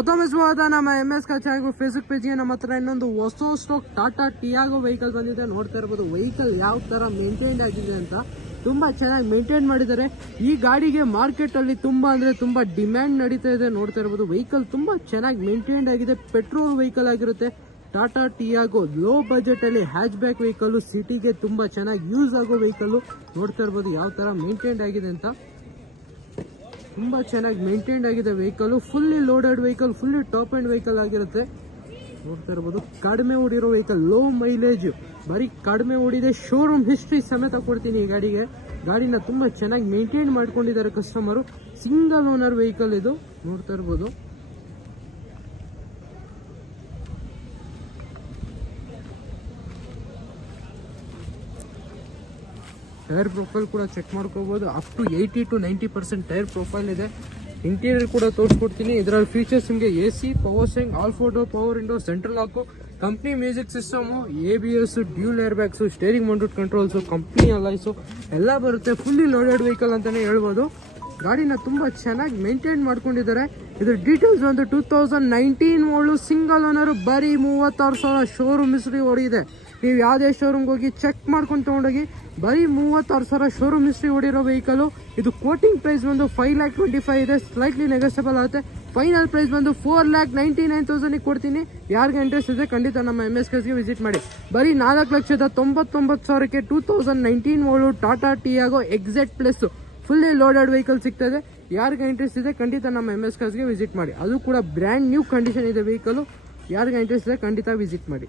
ಮತ್ತೊಮ್ಮೆ ಸ್ವಾಗತ ನಮ್ಮ MS car ಚಾನಲ್ ಫೇಸ್ಬುಕ್ ಪೇಜ್ಗೆ. ನಮ್ಮ ಹತ್ರ ಇನ್ನೊಂದು ಹೊಸ ಸ್ಟಾಕ್ ಟಾಟಾ ಟಿಯಾಗೋ ವೆಹಿಕಲ್ ಬಂದಿದೆ. ನೋಡ್ತಾ ಇರಬಹುದು ವೆಹಿಕಲ್ ಯಾವ ತರ ಮೇಂಟೈನ್ ಆಗಿದೆ ಅಂತ. ತುಂಬಾ ಚೆನ್ನಾಗಿ ಮೇಂಟೈನ್ ಮಾಡಿದ್ದಾರೆ. ಈ ಗಾಡಿಗೆ ಮಾರ್ಕೆಟ್ ಅಲ್ಲಿ ತುಂಬಾ ಅಂದ್ರೆ ತುಂಬಾ ಡಿಮ್ಯಾಂಡ್ ನಡೀತಾ ಇದೆ. ನೋಡ್ತಾ ಇರಬಹುದು ವೆಹಿಕಲ್ ತುಂಬಾ ಚೆನ್ನಾಗಿ ಮೇಂಟೈನ್ ಆಗಿದೆ. ಪೆಟ್ರೋಲ್ ವೆಹಿಕಲ್ ಆಗಿರುತ್ತೆ. ಟಾಟಾ ಟಿಯಾಗೋ ಲೋ ಬಜೆಟ್ ಅಲ್ಲಿ ಹ್ಯಾಚ್ ಬ್ಯಾಕ್ ವೆಹಿಕಲ್, ಸಿಟಿಗೆ ತುಂಬಾ ಚೆನ್ನಾಗಿ ಯೂಸ್ ಆಗೋ ವೆಹಿಕಲ್. ನೋಡ್ತಾ ಇರಬಹುದು ಯಾವ ತರ ಮೇಂಟೈನ್ ಆಗಿದೆ ಅಂತ. ತುಂಬಾ ಚೆನ್ನಾಗಿ ಮೇಂಟೈನ್ ಆಗಿದೆ vehicle. Fully loaded vehicle, fully top and vehicle ಆಗಿರುತ್ತೆ. ನೋಡ್ತಾ ಇರಬಹುದು ಕಡಿಮೆ ಓಡಿರೋ ವೆಹಿಕಲ್, ಲೋ ಮೈಲೇಜ್, ಬರೀ ಕಡಿಮೆ ಓಡಿದೆ. ಶೋರೂಮ್ ಹಿಸ್ಟ್ರಿ ಸಮೇತ ಕೊಡ್ತೀನಿ ಈ ಗಾಡಿಗೆ. ಗಾಡಿನ ತುಂಬಾ ಚೆನ್ನಾಗಿ ಮೇಂಟೈನ್ ಮಾಡ್ಕೊಂಡಿದ್ದಾರೆ ಕಸ್ಟಮರ್. ಸಿಂಗಲ್ ಓನರ್ ವೆಹಿಕಲ್ ಇದು. ನೋಡ್ತಾ ಇರಬಹುದು ಟೈರ್ ಪ್ರೊಫೈಲ್ ಕೂಡ ಚೆಕ್ ಮಾಡ್ಕೋಬಹುದು. Up to 80 to 90% tyre profile ಇದೆ. ಇಂಟೀರಿಯರ್ ಕೂಡ ತೋರಿಸ್ಕೊಡ್ತೀನಿ. ಇದರಲ್ಲಿ ಫೀಚರ್ಸ್ ನಿಮಗೆ AC, power steering, all photo, power window, central lock, company music system, ABS, dual air bags, steering mounted controls, company alloys ಎಲ್ಲ ಬರುತ್ತೆ. Fully loaded vehicle ಅಂತಾನೆ ಹೇಳ್ಬೋದು. ಗಾಡಿನ ತುಂಬಾ ಚೆನ್ನಾಗಿ ಮೇಂಟೈನ್ ಮಾಡ್ಕೊಂಡಿದ್ದಾರೆ. ಇದ್ರ ಡೀಟೇಲ್ಸ್ ಒಂದು 2019 ಮಾಡಲು, ಸಿಂಗಲ್ ಓನರ್, ಬರೀ 36,000 ಶೋರೂಮ್ ಹಿಸ್ಟ್ರಿ ಓಡಿದೆ. ನೀವು ಯಾವುದೇ ಶೋರೂಮ್ಗೆ ಹೋಗಿ ಚೆಕ್ ಮಾಡ್ಕೊಂಡು ತಗೊಂಡೋಗಿ. ಬರೀ 36,000 ಶೋರೂಮ್ ಹಿಸ್ಟ್ರಿ ಓಡಿರೋ ವೆಹಿಕಲ್. ಇದು ಕೋಟಿಂಗ್ ಪ್ರೈಸ್ ಬಂದು 5,25,000 ಇದೆ. ಸ್ಲೈಟ್ಲಿ ನೆಗೋಸಿಯಬಲ್ ಆಗುತ್ತೆ. ಫೈನಲ್ ಪ್ರೈಸ್ ಬಂದು 4,99,000 ಕೊಡ್ತೀನಿ. ಯಾರಿಗೆ ಇಂಟ್ರೆಸ್ಟ್ ಇದೆ ಖಂಡಿತ ನಮ್ಮ MS ಕಾರ್ಸ್ಗೆ ವಿಸಿಟ್ ಮಾಡಿ. ಬರೀ 4,99,000ಕ್ಕೆ 2019 ಮಾಡಲು Tata Tiago XT plus fully loaded vehicle ಸಿಗ್ತಾ ಇದೆ. ಯಾರಿಗೆ ಇಂಟ್ರೆಸ್ಟ್ ಇದೆ ಖಂಡಿತ ನಮ್ಮ MS ಕಾರ್ಸ್ಗೆ ವಿಸಿಟ್ ಮಾಡಿ. ಅದು ಕೂಡ ಬ್ರ್ಯಾಂಡ್ ನ್ಯೂ ಕಂಡೀಷನ್ ಇದೆ ವೆಹಿಕಲ್. ಯಾರಿಗೆ ಇಂಟ್ರೆಸ್ಟ್ ಇದೆ ಖಂಡಿತ ವಿಸಿಟ್ ಮಾಡಿ.